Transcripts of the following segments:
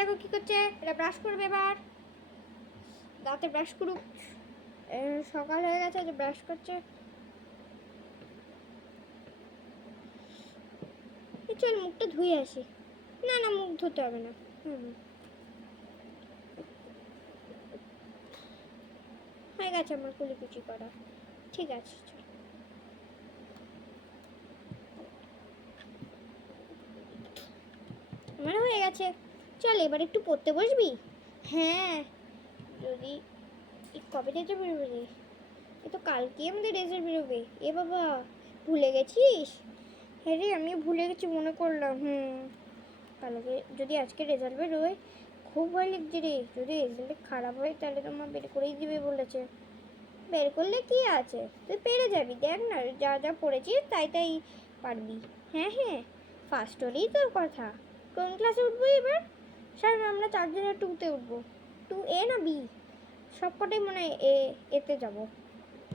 দেখো কি করছে, এটা ব্রাশ করবে এবার, দাঁতে ব্রাশ করুক। সকাল হয়ে গেছে, যে ব্রাশ করছে। চল মুখটা ধুয়ে আসি। না না, মুখ ধুতে হবে না। হয়ে গেছে আমার কুলিকুচি করা। ঠিক আছে, চল। আমার হয়ে গেছে। চল এবার একটু পড়তে বসবি। হ্যাঁ, যদি কবে রেজাল্ট বেরোবে রে? এ তো কালকে আমাদের রেজাল্ট বেরোবে। এ বাবা, ভুলে গেছিস? হ্যাঁ রে, আমিও ভুলে গেছি, মনে করলাম। কালকে যদি আজকে রেজাল্ট বেরোয়, খুব ভয় লাগছে রে। যদি রেজাল্ট খারাপ হয় তাহলে তো মা বের করেই দিবে বলেছে। বের করলে কি আছে, তুই পেরে যাবি। দেখ না, যা যা পড়েছিস তাই তাই পারবি। হ্যাঁ, ফার্স্ট হলেই তোর কথা। কোন ক্লাসে উঠবো এবার? স্যার, আমরা 4 জনের 2-তে উঠবো। 2A না B? সব কটাই মনে হয় এতে যাবো।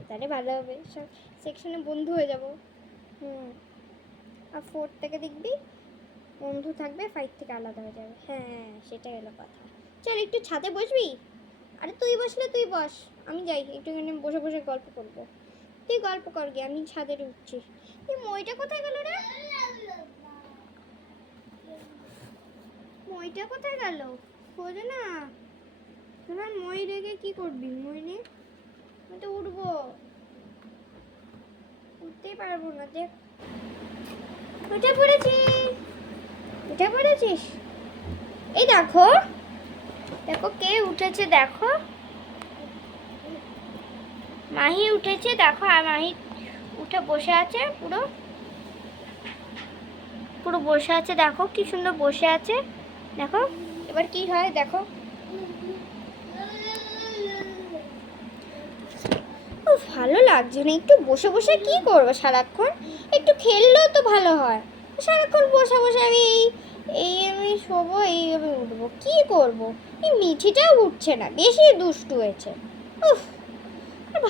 তাহলে ভালো হবে, সব সেকশনে বন্ধু হয়ে যাবো। আর 4 থেকে দেখবি বন্ধু থাকবে, 5 থেকে আলাদা হয়ে যাবে। হ্যাঁ, সেটাই হলো কথা। চল একটু ছাদে বসবি? আরে তুই বসলে তুই বস, আমি যাই একটুখানি বসে বসে গল্প করবো। তুই গল্প কর গিয়ে, আমি ছাদে উঠছি। এই মইটা কোথায় গেল রে? মইটা কোথায় গেল? খোঁজ না। তোমার মই রেখে কি করবি? মই নে, আমি তো উঠবো। উঠতেই পারবো না, দেখ। উঠে পড়েছিস? এই দেখো, দেখো কে উঠেছে, দেখো। মাহি উঠেছে, দেখো। আর মাহি উঠে বসে আছে, পুরো পুরো বসে আছে, দেখো কি সুন্দর বসে আছে। দেখো এবার কি হয়, দেখো। ভালো লাগছে না, একটু বসে বসে কি করবো সারাক্ষণ? একটু খেললেও তো ভালো হয়। সারাক্ষণ বসে বসে আমি আমি শোবো, আমি উঠবো, কি করব? এই মিঠিটাও উঠছে না, বেশি দুষ্টু হয়েছে। উফ,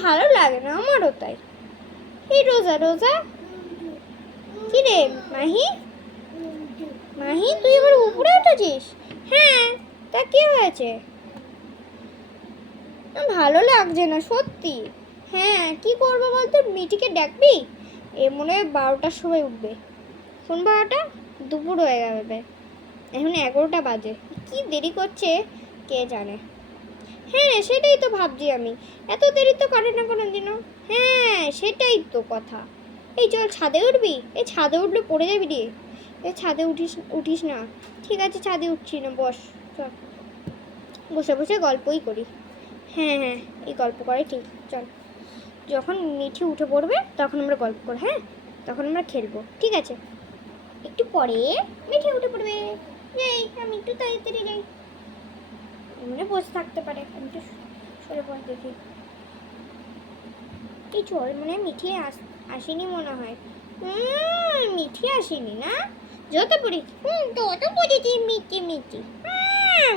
ভালো লাগে না আমারও তাই। এই রোজা কি রে মাহি? মাহি, তুই এবার উপরে উঠেছিস? হ্যাঁ, তা কি হয়েছে? ভালো লাগছে না সত্যি। হ্যাঁ, কি করবো বলতো? মিঠিকে ডাকবি? এ মনে হয় 12টার সময় উঠবে। কোন 12টা? দুপুর হয়ে যাবে, এখন 11টা বাজে। কি দেরি করছে কে জানে। হ্যাঁ, সেটাই তো ভাবছি আমি, এত দেরি তো করে না কোনো দিনও। হ্যাঁ, সেটাই তো কথা। এই চল ছাদে উঠবি? এই ছাদে উঠলে পড়ে যাবি রে। এই ছাদে উঠিস না। ঠিক আছে, ছাদে উঠছি না, বস। চল বসে বসে গল্পই করি। হ্যাঁ, এই গল্প করাই ঠিক। চল, যখন মিঠি উঠে পড়বে তখন আমরা গল্প করব। হ্যাঁ, তখন আমরা খেলবো, ঠিক আছে? একটু পরে মিঠি উঠে পড়বে। যাই, আমি একটু তাড়াতাড়ি যাই। মানে বসে থাকতে পারে, আমি একটু সরে পড়ে দেখি। এই চল, মানে মিঠি আসেনি মনে হয়। মিঠি আসেনি না? যত পড়ি তত পড়েছি মিঠি।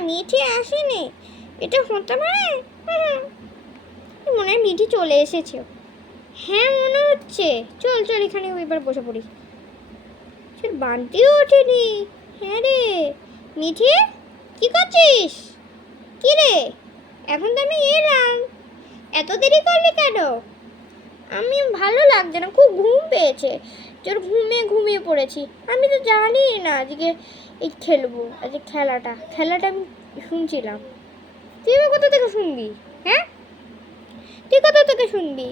মিঠি আসেনি, এটা হতে পারে। মনে হয় মিঠি চলে এসেছে। হ্যাঁ, মনে হচ্ছে। চল এখানে এবার বসে পড়ি। চল, বান্টিও ওঠেনি। হ্যাঁ রে মিঠি, কি করছিস? কি রে, এখন তো আমি এলাম, এত দেরি করলি কেন? আমি ভালো লাগছে না, খুব ঘুম পেয়েছে। তোর ঘুমিয়ে পড়েছি। আমি তো জানি না আজকে এই খেলবো, আজকে খেলাটা আমি শুনছিলাম। তুই কোথা থেকে শুনবি? হ্যাঁ, তুই কোথা থেকে শুনবি?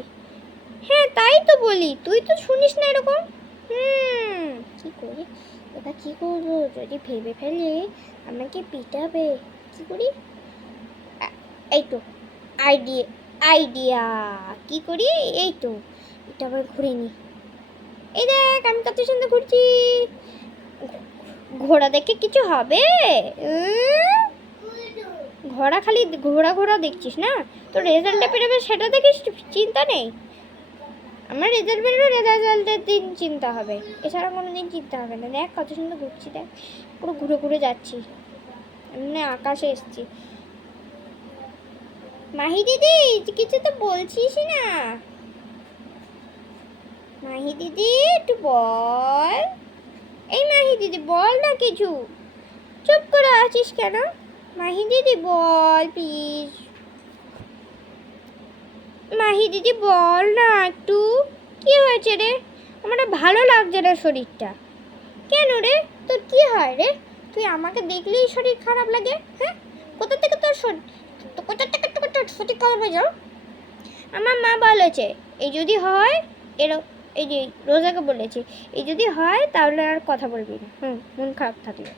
হ্যাঁ, তাই তো বলি, তুই তো শুনিস না এরকম। কি করি এবার, কি করবো? যদি ভেবে ফেলে আমাকে পিটাবে, কি করি? এই তো আইডিয়া। কি করি? এই তো, এটা আবার ঘুরে নি। এই দেখ, আমি কত সুন্দর ঘুরছি। ঘোড়া দেখে কিছু হবে? খালি ঘোড়া দেখছিস না? তোর রেজাল্টটা বেরোবে সেটা দেখে চিন্তা নেই। আমার রেজাল্ট বেরোবে, রেজাল্টের দিন চিন্তা হবে, এছাড়া কোনো দিন চিন্তা হবে না। দেখ কত সুন্দর ঘুরছি, দেখ পুরো ঘুরে যাচ্ছি, এমনি আকাশে এসছি। মাহি দিদি, কিছু তো বলছিস না। মাহি দিদি, একটু বল। এই মাহি দিদি, বল না কিছু। চুপ করে আছিস কেন? মাহি দিদি বল প্লিজ। মাহি দিদি বল না একটু, কি হয়েছে রে? আমার ভালো লাগছে না শরীরটা। কেন রে, তোর কি হয় রে? তুই আমাকে দেখলেই শরীর খারাপ লাগে? হ্যাঁ, কোথা থেকে তোর শরীর, কোথা থেকে তোর শরীর খারাপ হয়ে যাও? আমার মা বলেছে এই যদি হয়, এর এই যে রোজাকে বলেছে এই যদি হয় তাহলে আর কথা বলবি না। মন খারাপ থাকলে।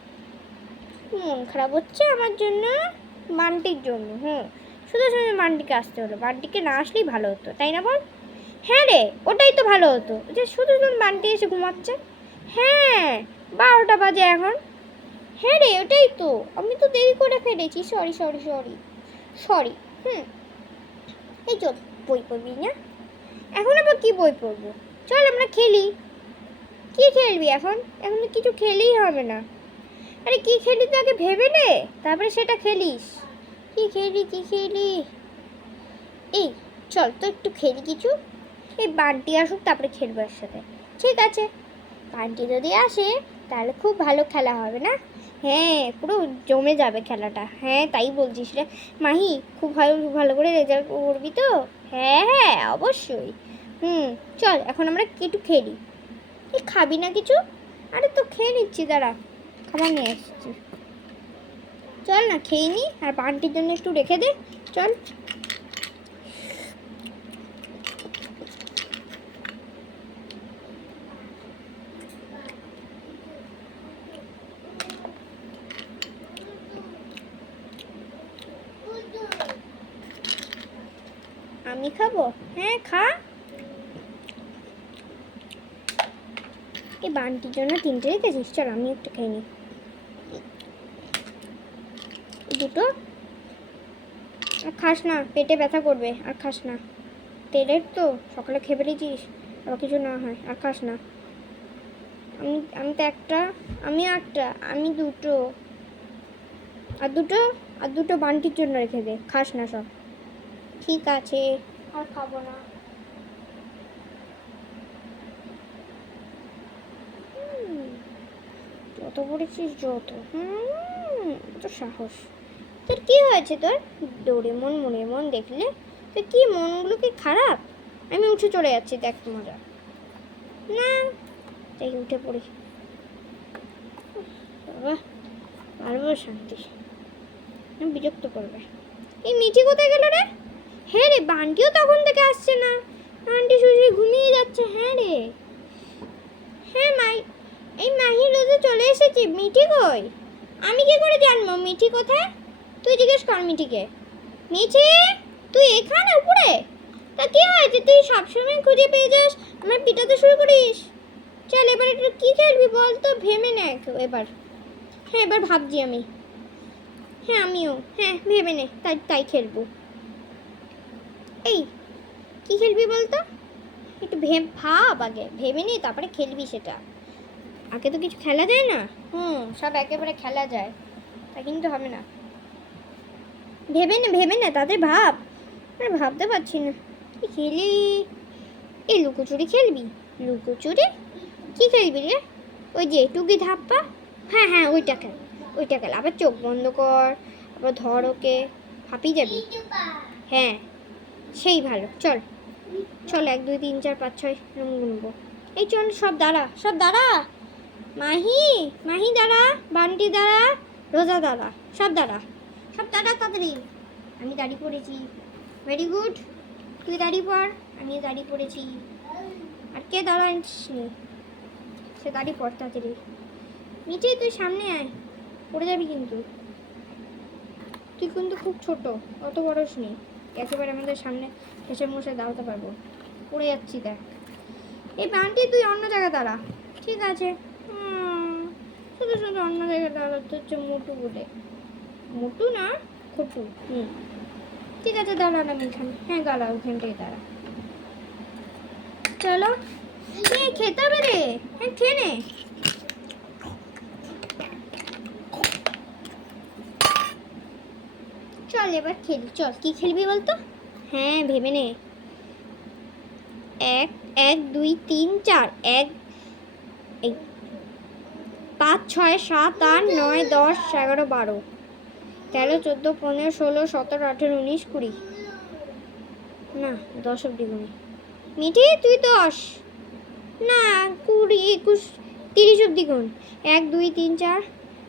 মন খারাপ হচ্ছে আমার জন্য? মান্টির জন্য। শুধু শুধু মান্টিকে আসতে হলো, মান্টিকে না আসলেই ভালো হতো, তাই না বল? হ্যাঁ রে, ওটাই তো ভালো হতো যে শুধু শুধু মান্টি এসে ঘুমাচ্ছে। হ্যাঁ, 12টা বাজে এখন। হ্যাঁ রে, ওটাই তো, আমি তো দেরি করে ফেলেছি, সরি সরি সরি সরি। এই চল, বই পড়বি না? এখন আবার কি বই পড়বো? চল আমরা খেলি। কি খেলবি এখন? এখন তো কিছু খেলেই হবে না। আরে কি খেলি তো আগে ভেবে নে, তারপরে সেটা খেলিস। কি খেলি কি খেলি? এই চল তো একটু খেলি কিছু। এই বান্টি আসুক তারপরে খেলবো এর সাথে। ঠিক আছে, বান্টি যদি আসে তাহলে খুব ভালো খেলা হবে না? হ্যাঁ, পুরো জমে যাবে খেলাটা। হ্যাঁ তাই বলছিস রে মাহি, খুব ভালো ভালো করে রেজাল্ট করবি তো? হ্যাঁ হ্যাঁ অবশ্যই। চল এখন আমরা একটু খেলি। কি খাবি না কিছু? আরে তো খেয়ে নিচ্ছি, দাঁড়া, খাবার নিয়ে এসেছি। চল না খেয়ে নি, আর বান্টির জন্য একটু রেখে দে। চল। আমি খাবো? হ্যাঁ খা। এই বান্টির জন্য 3টে রেখেছিস, চল আমি একটু খেয়ে নিই। দুটো আর খাস না, পেটে ব্যথা করবে, আর খাস না। তেলের তো, সকালে খেয়ে ফেলেছিস, আবার কিছু না হয়, আর খাস না। আমি আমি তো একটা, আমি দুটো, আর দুটো বান্টির জন্য রেখে দে, খাস না সব। ঠিক আছে, আর খাবো না। যত পড়েছিস যত, তো সাহস। তোর কি হয়েছে তোর? ডোরেমন মনের মন দেখলে তোর কি মনগুলো কি খারাপ? আমি উঠে চলে যাচ্ছি, দেখ মজা না। তাই উঠে পড়ি। বাবা, পারবো শান্তি, বিরক্ত করবে। এই মিঠি কোথায় গেল রে? হ্যাঁ রে, বান্টিও তখন থেকে আসছে না। আন্টি শুধু ঘুমিয়ে যাচ্ছে। হ্যাঁ রে, হ্যাঁ এই মাহি রোজে চলে এসেছে। মিঠি কই? আমি কি করে জানবো মিঠি কোথায়? তুই জিজ্ঞেস কর মিঠিকে। মিঠি, তুই এখানে উপরে? তা কি হয়েছে, তুই সবসময় খুঁজে পেয়ে যাস, আমার পিটাতে শুরু করিস। চল এবার একটু কি খেলবি বল তো, ভেবে নে এবার। হ্যাঁ এবার ভাবছি আমি। হ্যাঁ আমিও, হ্যাঁ ভেবে নে, তাই তাই খেলবো। এই কি খেলবি বলতো? একটু ভাব আগে, ভেবে নি তারপরে খেলবি সেটা। আগে তো কিছু খেলা যায় না। সব একেবারে খেলা যায়, তা কিন্তু হবে না। ভেবে নে তাদের ভাব। আরে ভাবতে পারছি না কি খেলি। এই লুকোচুরি খেলবি? লুকোচুরি? কি খেলবি রে? ওই যে টুকি ধাপ্পা। হ্যাঁ হ্যাঁ ওইটা খেল, ওইটা খেল। আবার চোখ বন্ধ কর, আবার ধর ওকে, হাঁপিয়ে যাবি। হ্যাঁ সেই ভালো। চল চল, 1 2 3 4 5 6 এরকম গুনবো। এই চল, সব দাঁড়া, সব দাঁড়া। মাহি, মাহি দাঁড়া, বান্টি দাঁড়া, রোজা দাঁড়া, সব দাঁড়া, সব দাঁড়া তাড়াতাড়ি। আমি দাঁড়িয়ে পড়েছি। ভেরি গুড, তুই দাঁড়িয়ে পড়। আমি দাঁড়িয়ে পড়েছি। আর কে দাঁড়াসনি সে দাঁড়িয়ে পড় তাড়াতাড়ি। নিচে তুই সামনে আয়, পড়ে যাবি কিন্তু। তুই কিন্তু খুব ছোট, অত বড়স নেই একেবারে আমাদের সামনে এসে মশে দাঁড়াতে পারবো। পড়ে যাচ্ছি দেখ। এই বান্টি তুই অন্য জায়গায় দাঁড়া। ঠিক আছে, শুধু শুধু অন্য জায়গায় দাঁড়াতে হচ্ছে মোটু বলে। মোটু না, খটু। ঠিক আছে দাঁড়া, আমি এখানে। হ্যাঁ দাঁড়া, ওখানটাই দাঁড়া। চলো, খেতে হবে রে। হ্যাঁ খেয়ে নে। চল এবার খেলি, চল কি খেলবি বলতো? হ্যাঁ ভেবে নে। 1 1 2 3 4 1। এই 5 6 7 8 9 10 11 12 13 14 15 16 17 18 19 20 না 10 অব্দি গুনি মিঠি তুই 10 না 20 21 30 অব্দি গুন 1 2 3 4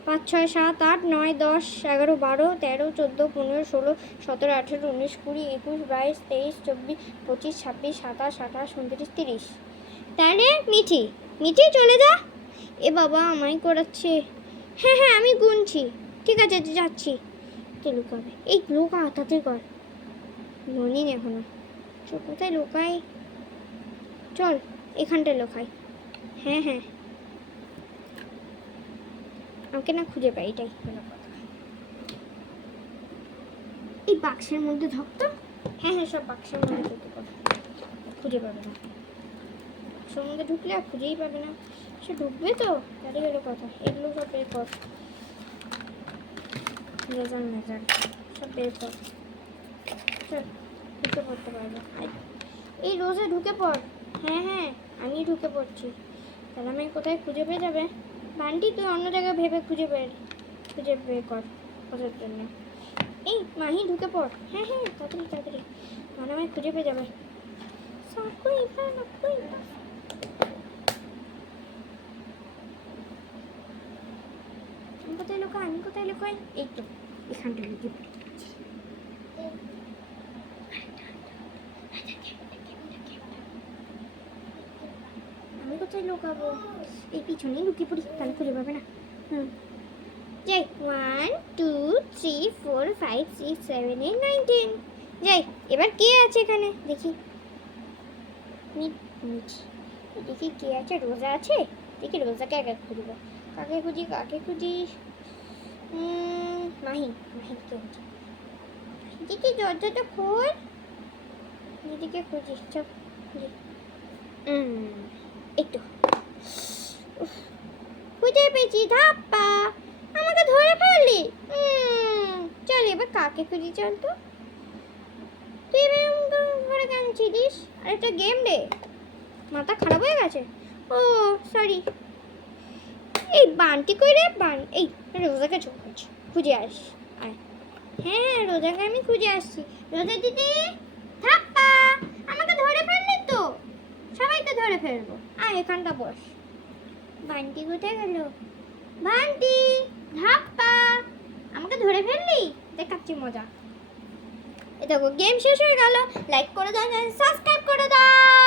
5 6 7 8 9 10 11 12 13 14 15 16 17 18 19 20 21 22 23 24 25 26 27 28 29 30 তাহলে মিঠি মিঠি চলে যা এ বাবা আমায় করাচ্ছে হ্যাঁ হ্যাঁ আমি গুনছি ঠিক আছে যাচ্ছি তুই লুকাবে এই লুকা তাতে কর গুনি এখনো চল কোথায় লুকাই চল এখানটায় লুকাই হ্যাঁ হ্যাঁ আমাকে না খুঁজে পাই এটাই হলো কথা এই বাক্সের মধ্যে ধরতো হ্যাঁ হ্যাঁ সব বাক্সের মধ্যে ঢুকে পড়ে খুঁজে পাবে না বাক্সের মধ্যে ঢুকলে আর খুঁজেই পাবে না সে ঢুকবে তো তারই হলো কথা এগুলো সব বের কর রেজাল্ট মেজাল্ট সব বের কর চল ঢুকে পড়তে পারবে এই রোজে ঢুকে পড় হ্যাঁ হ্যাঁ আমি ঢুকে পড়ছি তাহলে আমি কোথায় খুঁজে পেয়ে যাবে বান্টি তুই অন্য জায়গায় ভেবে খুঁজে বের কর খোঁজার জন্য এই মাহি ঢুকে পড় হ্যাঁ হ্যাঁ তাড়াতাড়ি তাড়াতাড়ি মানে আমায় খুঁজে পেয়ে যাবে আমি কোথায় লুকাই এই তো এখানটা লুকিয়ে আমি কোথায় লুকাবো এই পিছনেই লুকিয়ে পড়ি তাহলে খুঁজে পাবে না যাই 1 2 3 4 5 6 7 8 9 10 যাই এবার কে আছে এখানে দেখি দেখি কে আছে রোজা আছে দেখি রোজাকে আগে খুঁজবো কাকে খুঁজি মাহি কে দেখি দরজাটা খোল দিদিকে খুঁজি চল খুঁজি একটু খুঁজে পেয়েছি ধাপ্পা আমাকে ধরে ফেললি চল এবার কাকে খুঁজি চল তো তুই এবার ঘরে কেন ছিলিস আর একটা গেম রে মাথা খারাপ হয়ে গেছে ও সরি এই বানটি কই রে এই রোজাকে খুঁজে আস আয় হ্যাঁ রোজাকে আমি খুঁজে আসছি রোজা দিদি ধাপ্পা আমাকে ধরে ফেললি তো সবাইকে ধরে ফেলবো আয় এখানটা বস বান্টি কোথায় গেল বান্টি ধাপ্পা আমাকে ধরে ফেললি দেখাচ্ছি মজা এ দেখো গেম শেষ হয়ে গেল লাইক করে দাও সাবস্ক্রাইব করে দাও